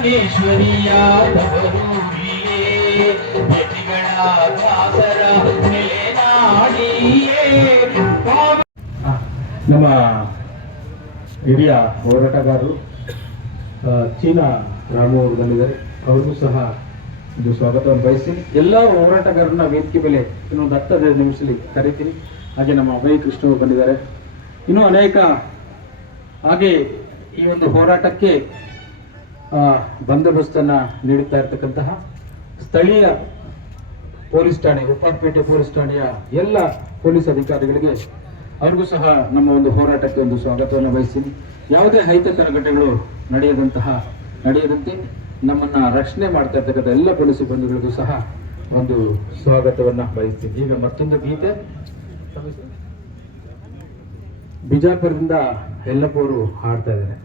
ನಮ್ಮ ಹಿರಿಯ ಹೋರಾಟಗಾರರು ಚೀನಾ ರಾಮು ಅವರು ಬಂದಿದ್ದಾರೆ. ಅವ್ರಿಗೂ ಸಹ ಒಂದು ಸ್ವಾಗತವನ್ನು ಬಯಸ್ತೀನಿ. ಎಲ್ಲ ಹೋರಾಟಗಾರರನ್ನ ವೇದಿಕೆ ಮೇಲೆ ಇನ್ನೊಂದು 10 ನಿಮಿಷದಲ್ಲಿ ಕರೀತೀನಿ. ಹಾಗೆ ನಮ್ಮ ಅಭಯ್ ಕೃಷ್ಣ ಅವರು ಬಂದಿದ್ದಾರೆ. ಇನ್ನೂ ಅನೇಕ ಹಾಗೆ ಈ ಒಂದು ಹೋರಾಟಕ್ಕೆ ಬಂದೋಬಸ್ತನ್ನು ನೀಡುತ್ತಾ ಇರತಕ್ಕಂತಹ ಸ್ಥಳೀಯ ಪೊಲೀಸ್ ಠಾಣೆ, ಉಪ್ಪಾರಪೇಟೆ ಪೊಲೀಸ್ ಠಾಣೆಯ ಎಲ್ಲ ಪೊಲೀಸ್ ಅಧಿಕಾರಿಗಳಿಗೆ ಅವ್ರಿಗೂ ಸಹ ನಮ್ಮ ಒಂದು ಹೋರಾಟಕ್ಕೆ ಒಂದು ಸ್ವಾಗತವನ್ನು ಬಯಸ್ತೀನಿ. ಯಾವುದೇ ಅಹಿತಕರ ಘಟನೆಗಳು ನಡೆಯದಂತೆ ನಮ್ಮನ್ನ ರಕ್ಷಣೆ ಮಾಡ್ತಾ ಇರ್ತಕ್ಕಂಥ ಎಲ್ಲ ಪೊಲೀಸ್ ಸಿಬ್ಬಂದಿಗಳಿಗೂ ಸಹ ಒಂದು ಸ್ವಾಗತವನ್ನ ಬಯಸ್ತೀನಿ. ಈಗ ಮತ್ತೊಂದು ಗೀತೆ ಬಿಜಾಪುರದಿಂದ ಯಲ್ಲಪ್ಪ ಅವರು ಹಾಡ್ತಾ ಇದ್ದಾರೆ.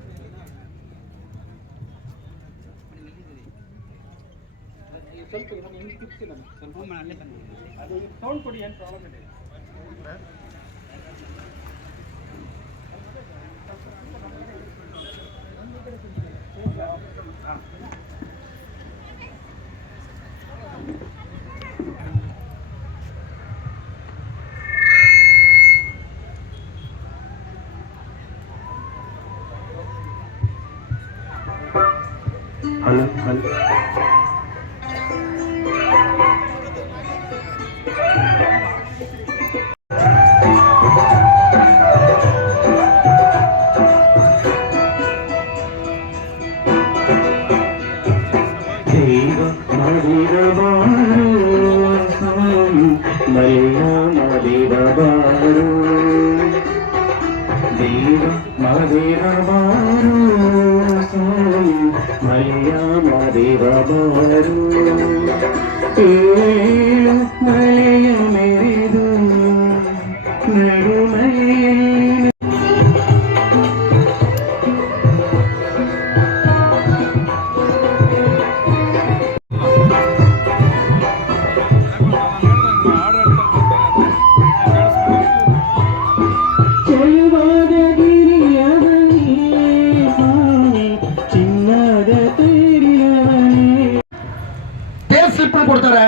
ಕೊಡ್ತಾರೆ.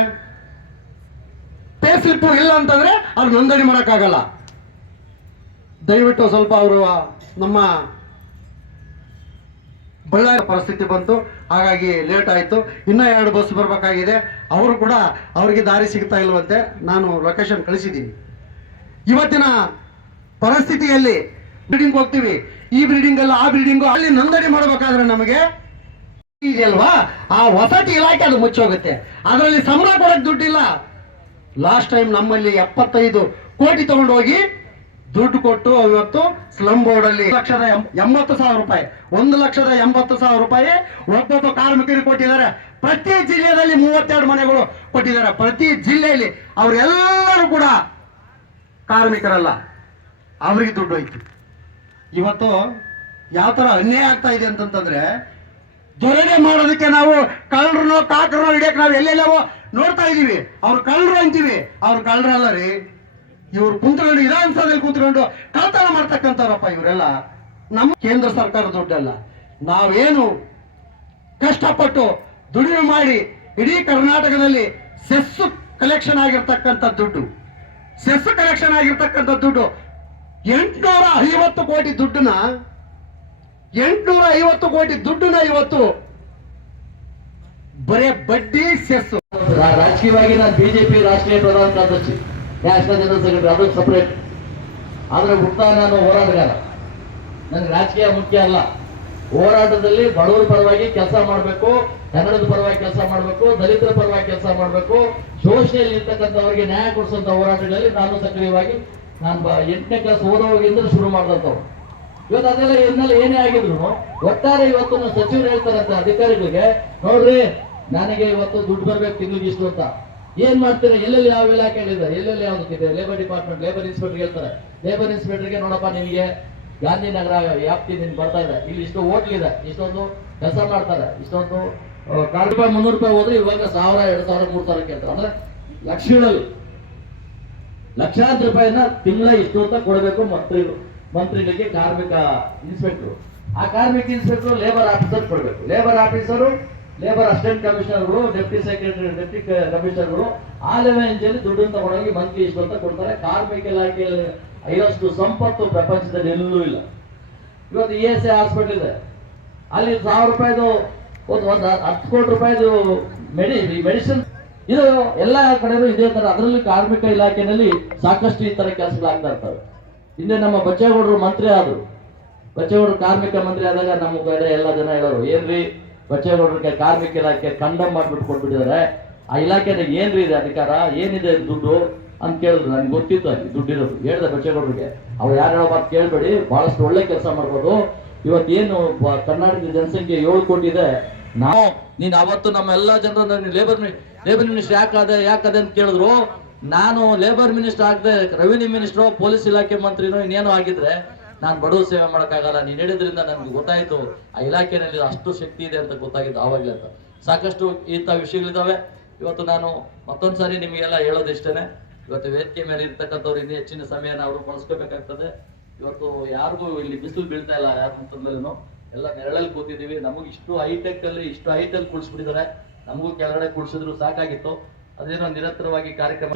ಪೇ ಸ್ಲಿಪ್ ಇಲ್ಲ ಅಂತಂದ್ರೆ ಅವ್ರು ನೋಂದಣಿ ಮಾಡೋಕ್ಕಾಗಲ್ಲ. ದಯವಿಟ್ಟು ಸ್ವಲ್ಪ ಅವರು ನಮ್ಮ ಬಳ್ಳಾರಿ ಪರಿಸ್ಥಿತಿ ಬಂತು, ಹಾಗಾಗಿ ಲೇಟ್ ಆಯಿತು. ಇನ್ನೂ 2 ಬಸ್ ಬರಬೇಕಾಗಿದೆ. ಅವರು ಕೂಡ ಅವ್ರಿಗೆ ದಾರಿ ಸಿಗ್ತಾ ಇಲ್ವಂತೆ. ನಾನು ಲೊಕೇಶನ್ ಕಳಿಸಿದ್ದೀನಿ. ಇವತ್ತಿನ ಪರಿಸ್ಥಿತಿಯಲ್ಲಿ ಬಿಲ್ಡಿಂಗ್ ಹೋಗ್ತೀವಿ, ಈ ಬಿಲ್ಡಿಂಗ್ ಅಲ್ಲ ಆ ಬಿಲ್ಡಿಂಗು, ಅಲ್ಲಿ ನೋಂದಣಿ ಮಾಡಬೇಕಾದ್ರೆ ನಮಗೆ ಇದೆಯಲ್ವಾ, ಆ ವಸತಿ ಇಲಾಖೆ ಅದು ಮುಚ್ಚೋಗುತ್ತೆ. ಅದರಲ್ಲಿ ಸಂಬಳ ಕೊಡಕ್ಕೆ ದುಡ್ಡಿಲ್ಲ. ಲಾಸ್ಟ್ ಟೈಮ್ ನಮ್ಮಲ್ಲಿ 75 ಕೋಟಿ ತಗೊಂಡು ಹೋಗಿ ದುಡ್ಡು ಕೊಟ್ಟು ಇವತ್ತು ಸ್ಲಮ್ ಬೋರ್ಡ್ ಅಲ್ಲಿ 1,80,000 ರೂಪಾಯಿ 1,80,000 ರೂಪಾಯಿ ಒಬ್ಬೊಬ್ಬ ಕಾರ್ಮಿಕರಿಗೆ ಕೊಟ್ಟಿದ್ದಾರೆ. ಪ್ರತಿ ಜಿಲ್ಲೆಯಲ್ಲಿ 32 ಮನೆಗಳು ಕೊಟ್ಟಿದ್ದಾರೆ. ಪ್ರತಿ ಜಿಲ್ಲೆಯಲ್ಲಿ ಅವರೆಲ್ಲರೂ ಕೂಡ ಕಾರ್ಮಿಕರಲ್ಲ, ಅವ್ರಿಗೆ ದುಡ್ಡು ಹೋಯ್ತು. ಇವತ್ತು ಯಾವ ತರ ಅನ್ಯಾಯ ಆಗ್ತಾ ಇದೆ ಅಂತಂದ್ರೆ, ದೊರೆಗೆ ಮಾಡೋದಕ್ಕೆ ನಾವು ಕಳ್ಳರನ್ನೋ ಕಾಕರನ್ನೋ ಹಿಡಿಯಕ್ಕೆ ನಾವು ಎಲ್ಲೆಲ್ಲವೋ ನೋಡ್ತಾ ಇದೀವಿ. ಅವ್ರು ಕಳ್ಳರು ಅಂತೀವಿ, ಅವ್ರು ಕಳ್ಳರಲ್ಲ ರೀ. ಇವ್ರು ಕುಂತ್ಕೊಂಡು ವಿಧಾನಸಭೆಯಲ್ಲಿ ಕುಂತ್ಕೊಂಡು ಕಳ್ತನ ಮಾಡ್ತಕ್ಕಂಥವ್ರಪ್ಪ ಇವರೆಲ್ಲ. ನಮ್ಮ ಕೇಂದ್ರ ಸರ್ಕಾರ ದುಡ್ಡಲ್ಲ, ನಾವೇನು ಕಷ್ಟಪಟ್ಟು ದುಡಿಮೆ ಮಾಡಿ ಇಡೀ ಕರ್ನಾಟಕದಲ್ಲಿ ಸೆಸ್ ಕಲೆಕ್ಷನ್ ಆಗಿರ್ತಕ್ಕಂಥ ದುಡ್ಡು 850 ಕೋಟಿ ದುಡ್ಡನ್ನ 850 ಕೋಟಿ ದುಡ್ಡನ್ನ ಇವತ್ತು ಬರೇ ಬಡ್ಡಿ ಸೆಸ್. ರಾಜಕೀಯವಾಗಿ ನಾನು ಬಿಜೆಪಿ ರಾಷ್ಟ್ರೀಯ ಪ್ರಧಾನ ಕಾರ್ಯದರ್ಶಿ, ನ್ಯಾಷನಲ್ ಜನರಲ್ ಸೆಕ್ರೆಟರಿ, ಅದು ಸಪರೇಟ್. ಆದ್ರೆ ಹುಟ್ಟ ನಾನು ಹೋರಾಟಗಾರ. ನನಗೆ ರಾಜಕೀಯ ಮುಖ್ಯ ಅಲ್ಲ. ಹೋರಾಟದಲ್ಲಿ ಬಡವರ ಪರವಾಗಿ ಕೆಲಸ ಮಾಡಬೇಕು, ಕನ್ನಡದ ಪರವಾಗಿ ಕೆಲಸ ಮಾಡಬೇಕು, ದಲಿತರ ಪರವಾಗಿ ಕೆಲಸ ಮಾಡಬೇಕು, ಶೋಷಣೆಯಲ್ಲಿ ಇರ್ತಕ್ಕಂಥವ್ರಿಗೆ ನ್ಯಾಯ ಕೊಡಿಸುವಂತ ಹೋರಾಟಗಳಲ್ಲಿ ನಾನು ಸಕ್ರಿಯವಾಗಿ ನಾನು 8ನೇ ಕ್ಲಾಸ್ ಓದೋವಾಗಿಂದ ಶುರು ಮಾಡಿದಂಥವ್ರು. ಇವತ್ತು ಅದೆಲ್ಲ ಇನ್ನೆಲ್ಲ ಏನೇ ಆಗಿದ್ರು ಒಟ್ಟಾರೆ ಇವತ್ತು ಸಚಿವರು ಹೇಳ್ತಾರಂತ ಅಧಿಕಾರಿಗಳಿಗೆ, ನೋಡ್ರಿ ನನಗೆ ಇವತ್ತು ದುಡ್ಡು ಬರ್ಬೇಕು ತಿಂಗಳಿಗೆ ಇಷ್ಟು ಅಂತ. ಏನ್ ಮಾಡ್ತೀರಾ, ಎಲ್ಲೆಲ್ಲಿ ಯಾವ ಇಲಾಖೆ ಹೇಳಿದ್ದಾರೆ, ಎಲ್ಲೆಲ್ಲಿ ಯಾವ್ದಕ್ಕಿದೆ, ಲೇಬರ್ ಡಿಪಾರ್ಟ್ಮೆಂಟ್, ಲೇಬರ್ ಇನ್ಸ್ಪೆಕ್ಟರ್ ಹೇಳ್ತಾರೆ. ಲೇಬರ್ ಇನ್ಸ್ಪೆಕ್ಟರ್ಗೆ ನೋಡಪ್ಪ ನಿಮಗೆ ಗಾಂಧಿನಗರ ವ್ಯಾಪ್ತಿ ನಿನ್ ಬರ್ತಾ ಇದೆ, ಇಲ್ಲಿ ಇಷ್ಟು ಹೋಟ್ಲ್ ಇದೆ, ಇಷ್ಟೊಂದು ಕೆಲಸ ಮಾಡ್ತಾರೆ, ಇಷ್ಟೊಂದು ರೂಪಾಯಿ 300 ರೂಪಾಯಿ ಹೋದ್ರೆ ಇವಾಗ 1000, 2000, 3000 ಕೇಳ್ತಾರೆ. ಅಂದ್ರೆ ಲಕ್ಷಾಂತರ ರೂಪಾಯಿನ ತಿಂಗಳ ಇಷ್ಟು ಅಂತ ಕೊಡಬೇಕು ಮಂತ್ರಿಗಳಿಗೆ, ಕಾರ್ಮಿಕ ಇನ್ಸ್ಪೆಕ್ಟರ್. ಆ ಕಾರ್ಮಿಕ ಇನ್ಸ್ಪೆಕ್ಟರ್ ಲೇಬರ್ ಆಫೀಸರ್ ಕೊಡಬೇಕು. ಲೇಬರ್ ಆಫೀಸರು, ಲೇಬರ್ ಅಸಿಸ್ಟೆಂಟ್ ಕಮಿಷನರ್ಗಳು, ಡೆಪ್ಟಿ ಸೆಕ್ರೆಟರಿ, ಡೆಪ್ಟಿ ಕಮಿಷನರ್ಗಳು ಆ ಲೆವೆಂಜಲ್ಲಿ ದುಡ್ಡನ್ನು ತಗೊಂಡೋಗಿ ಮಂತ್ಲಿ ಇಷ್ಟು ಅಂತ ಕೊಡ್ತಾರೆ. ಕಾರ್ಮಿಕ ಇಲಾಖೆಯಲ್ಲಿ ಇರೋಷ್ಟು ಸಂಪತ್ತು ಪ್ರಪಂಚದಲ್ಲಿ ಎಲ್ಲೂ ಇಲ್ಲ. ಇವತ್ತು ESI ಹಾಸ್ಪಿಟಲ್ ಇದೆ, ಅಲ್ಲಿ 1000 ರೂಪಾಯಿದು ಒಂದು 10 ಕೋಟಿ ರೂಪಾಯಿದು ಮೆಡಿಸಿನ್. ಇದು ಎಲ್ಲ ಕಡೆನೂ ಇದೇ ತರ. ಅದರಲ್ಲಿ ಕಾರ್ಮಿಕ ಇಲಾಖೆಯಲ್ಲಿ ಸಾಕಷ್ಟು ಈ ತರ ಕೆಲಸಗಳಾಗ್ತಾ ಇರ್ತವೆ. ಹಿಂದೆ ನಮ್ಮ ಬಚ್ಚೇಗೌಡರು ಮಂತ್ರಿ ಆದರು. ಬಚ್ಚೇಗೌಡರು ಕಾರ್ಮಿಕ ಮಂತ್ರಿ ಆದಾಗ ನಮ್ಮ ಕಡೆ ಎಲ್ಲ ಜನ ಹೇಳೋರು, ಏನ್ರಿ ಬಚ್ಚೇಗೌಡರಿಗೆ ಕಾರ್ಮಿಕ ಇಲಾಖೆ ಕಂಡಮ್ ಮಾಡ್ಬಿಟ್ಟು ಕೊಟ್ಬಿಟ್ಟಿದ್ದಾರೆ, ಆ ಇಲಾಖೆನಾಗ ಏನ್ರಿ ಇದೆ ಅಧಿಕಾರ, ಏನಿದೆ ದುಡ್ಡು ಅಂತ ಕೇಳಿದ್ರು. ನನ್ಗೆ ಗೊತ್ತಿತ್ತು ಅಲ್ಲಿ ದುಡ್ಡಿರೋದು. ಹೇಳ್ದೆ ಬಚ್ಚೇಗೌಡರಿಗೆ, ಅವ್ರು ಯಾರು ಹೇಳೋ ಮಾತು ಕೇಳ್ಬೇಡಿ, ಬಹಳಷ್ಟು ಒಳ್ಳೆ ಕೆಲಸ ಮಾಡ್ಬೋದು. ಇವತ್ತೇನು ಕರ್ನಾಟಕದ ಜನಸಂಖ್ಯೆ 7 ಕೋಟಿ ಇದೆ. ನೀನು ಅವತ್ತು ನಮ್ಮ ಎಲ್ಲ ಜನರನ್ನ ಲೇಬರ್ ಮಿನಿಸ್ಟರ್ ಯಾಕದೆ ಅಂತ ಕೇಳಿದ್ರು. ನಾನು ಲೇಬರ್ ಮಿನಿಸ್ಟರ್ ಆಗದೆ ರೆವಿನ್ಯೂ ಮಿನಿಸ್ಟ್ರು, ಪೊಲೀಸ್ ಇಲಾಖೆ ಮಂತ್ರಿನೋ ಇನ್ನೇನೋ ಆಗಿದ್ರೆ ನಾನು ಬಡವ ಸೇವೆ ಮಾಡೋಕ್ಕಾಗಲ್ಲ. ನೀನು ಹೇಳಿದ್ರಿಂದ ನನ್ಗೆ ಗೊತ್ತಾಯ್ತು ಆ ಇಲಾಖೆಯಲ್ಲಿ ಅಷ್ಟು ಶಕ್ತಿ ಇದೆ ಅಂತ ಗೊತ್ತಾಗಿದ್ದು ಆವಾಗಲೇ ಅಂತ. ಸಾಕಷ್ಟು ಇಂಥ ವಿಷಯಗಳಿದ್ದಾವೆ. ಇವತ್ತು ನಾನು ಮತ್ತೊಂದು ಸಾರಿ ನಿಮಗೆಲ್ಲ ಹೇಳೋದಿಷ್ಟೇ, ಇವತ್ತು ವೇದಿಕೆ ಮೇಲೆ ಇರ್ತಕ್ಕಂಥವ್ರು ಇನ್ನೂ ಹೆಚ್ಚಿನ ಸಮಯನ ಅವರು ಬಳಸ್ಕೋಬೇಕಾಗ್ತದೆ. ಇವತ್ತು ಯಾರಿಗೂ ಇಲ್ಲಿ ಬಿಸಿಲು ಬೀಳ್ತಾ ಇಲ್ಲ, ಯಾರು ಅಂತಂದ್ರೂ ಎಲ್ಲ ನೆರಳಲ್ಲಿ ಕೂತಿದ್ದೀವಿ. ನಮಗೆ ಇಷ್ಟು ಹೈಟಲ್ಲಿ ಕುಳಿಸ್ಬಿಟ್ಟಿದ್ದಾರೆ, ನಮಗೂ ಕೆಳಗಡೆ ಕುಳಿಸಿದ್ರು ಸಾಕಾಗಿತ್ತು. ಅದೇನೋ ನಿರಂತರವಾಗಿ ಕಾರ್ಯಕ್ರಮ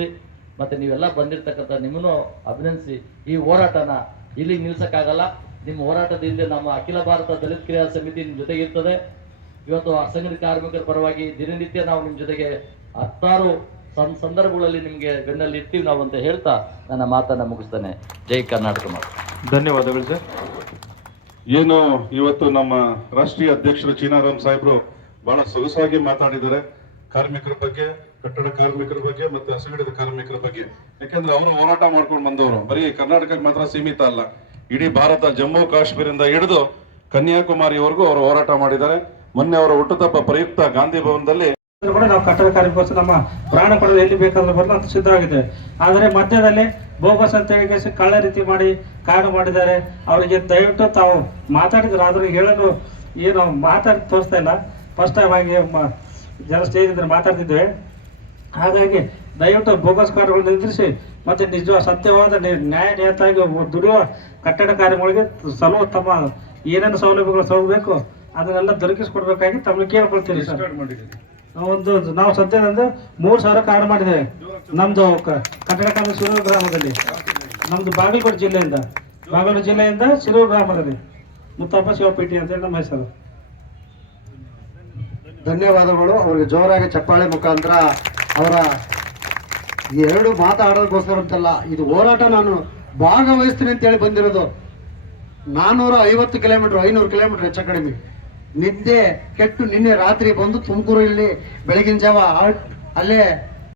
ಮತ್ತೆ ನೀವೆಲ್ಲ ಬಂದಿರ್ತಕ್ಕಂಥ ನಿಮ್ಮನ್ನು ಅಭಿನಂದಿಸಿ, ಈ ಹೋರಾಟನ ಇಲ್ಲಿ ನಿಲ್ಸಕ್ಕಾಗಲ್ಲ. ನಿಮ್ಮ ಹೋರಾಟದ ಹಿಂದೆ ನಮ್ಮ ಅಖಿಲ ಭಾರತ ದಲಿತ ಕ್ರಿಯಾ ಸಮಿತಿ ನಿಮ್ಮ ಜೊತೆಗೆ ಇರ್ತದೆ. ಇವತ್ತು ಅಸಂಘಟಿತ ಕಾರ್ಮಿಕರ ಪರವಾಗಿ ದಿನನಿತ್ಯ ನಾವು ನಿಮ್ಮ ಜೊತೆಗೆ 10 ಸಂದರ್ಭಗಳಲ್ಲಿ ನಿಮಗೆ ಬೆನ್ನಲ್ಲಿ ಇರ್ತೀವಿ ನಾವು ಅಂತ ಹೇಳ್ತಾ ನನ್ನ ಮಾತನ್ನ ಮುಗಿಸ್ತೇನೆ. ಜೈ ಕರ್ನಾಟಕ ಮಾತು. ಧನ್ಯವಾದಗಳು ಸರ್. ಏನು ಇವತ್ತು ನಮ್ಮ ರಾಷ್ಟ್ರೀಯ ಅಧ್ಯಕ್ಷರು ಚೀನಾರಾಮ್ ಸಾಹೇಬ್ರು ಬಹಳ ಸೊಗಸಾಗಿ ಮಾತಾಡಿದ್ದಾರೆ ಕಾರ್ಮಿಕರ ಬಗ್ಗೆ, ಕಟ್ಟಡ ಕಾರ್ಮಿಕರ ಬಗ್ಗೆ ಮತ್ತೆ ಅಸಂಘಟಿತ ಕಾರ್ಮಿಕರ ಬಗ್ಗೆ. ಯಾಕಂದ್ರೆ ಅವರು ಹೋರಾಟ ಮಾಡ್ಕೊಂಡು ಬಂದವರು ಬರೀ ಕರ್ನಾಟಕಕ್ಕೆ ಮಾತ್ರ ಸೀಮಿತ ಅಲ್ಲ, ಇಡೀ ಭಾರತ ಜಮ್ಮು ಕಾಶ್ಮೀರದಿಂದ ಹಿಡಿದು ಕನ್ಯಾಕುಮಾರಿವರೆಗೂ ಅವರು ಹೋರಾಟ ಮಾಡಿದ್ದಾರೆ. ಮೊನ್ನೆ ಅವರ ಹುಟ್ಟುಹಬ್ಬ ಪ್ರಯುಕ್ತ ಗಾಂಧಿ ಭವನದಲ್ಲಿ ಕೂಡ ನಾವು ಕಟ್ಟಡ ಕಾರ್ಮಿಕರು ನಮ್ಮ ಪ್ರಾಣ ಕೊಡಲು ಎಲ್ಲಿ ಬೇಕಾದ್ರೂ ಬರಲು ಅಂತ ಸಿದ್ಧವಾಗಿದ್ದೇವೆ. ಆದರೆ ಮಧ್ಯದಲ್ಲಿ ಬೋಗಸ್ ಅಂತ ಹೇಳಿ ಕಳ್ಳ ರೀತಿ ಮಾಡಿ ಕಾರಣ ಮಾಡಿದ್ದಾರೆ. ಅವರಿಗೆ ದಯವಿಟ್ಟು ತಾವು ಮಾತಾಡಿದ್ರು, ಆದರೂ ಹೇಳಲು ಏನು ಮಾತಾಡಿ ತೋರಿಸ್ತಾ ಇಲ್ಲ. ಫಸ್ಟ್ ಟೈಮ್ ಆಗಿ ಜನ ಸ್ಟೇಜ್ ಇದ್ರೆ ಮಾತಾಡ್ತಿದ್ದೇವೆ. ಹಾಗಾಗಿ ದಯವಿಟ್ಟು ಬೋಗಸ್ ಕಾರ್ಯಗಳು ನಿಂದಿರಿಸಿ ಮತ್ತೆ ನಿಜ ಸತ್ಯವಾದ ನ್ಯಾಯಯುತವಾಗಿ ದುಡಿಯುವ ಕಟ್ಟಡ ಕಾರ್ಯಗಳಿಗೆ ತಮ್ಮ ಏನೇನು ಸೌಲಭ್ಯಗಳು ಸಿಗಬೇಕು ಅದನ್ನೆಲ್ಲ ದೊರಕಿಸಿಕೊಡ್ಬೇಕಾಗಿ ತಮ್ಮಲ್ಲಿ ಕೇಳ್ಕೊಳ್ತೀವಿ ಸರ್. ನಾವು ಸದ್ಯದಂದು 3,000 ಕಾರ್ಡ್ ಮಾಡಿದ್ದೇವೆ. ನಮ್ದು ಕಟ್ಟಡ ಕಾರ್ಮಿಕ ಶಿರೂರು ಗ್ರಾಮದಲ್ಲಿ, ನಮ್ದು ಬಾಗಲಕೋಟೆ ಜಿಲ್ಲೆಯಿಂದ ಶಿರೂರು ಗ್ರಾಮದಲ್ಲಿ ಮುತ್ತಪ್ಪ ಶಿವಪೇಟಿ ಅಂತೇಳಿ ನಮ್ಮ ಹೆಸರು. ಧನ್ಯವಾದಗಳು. ಅವರಿಗೆ ಜೋರಾಗಿ ಚಪ್ಪಾಳೆ ಮುಖಾಂತರ ಅವರ ಈ 2 ಮಾತಾಡೋದಕ್ಕೋಸ್ಕರ ಅಂತಲ್ಲ, ಇದು ಹೋರಾಟ ನಾನು ಭಾಗವಹಿಸ್ತೀನಿ ಅಂತೇಳಿ ಬಂದಿರೋದು. 450 ಕಿಲೋಮೀಟರ್ 500 ಕಿಲೋಮೀಟರ್ ಹೆಚ್ಚು ಕಡಿಮೆ ನಿದ್ದೆ ಕೆಟ್ಟು ನಿನ್ನೆ ರಾತ್ರಿ ಬಂದು ತುಮಕೂರಲ್ಲಿ ಬೆಳಗಿನ ಜಾವ ಅಲ್ಲೇ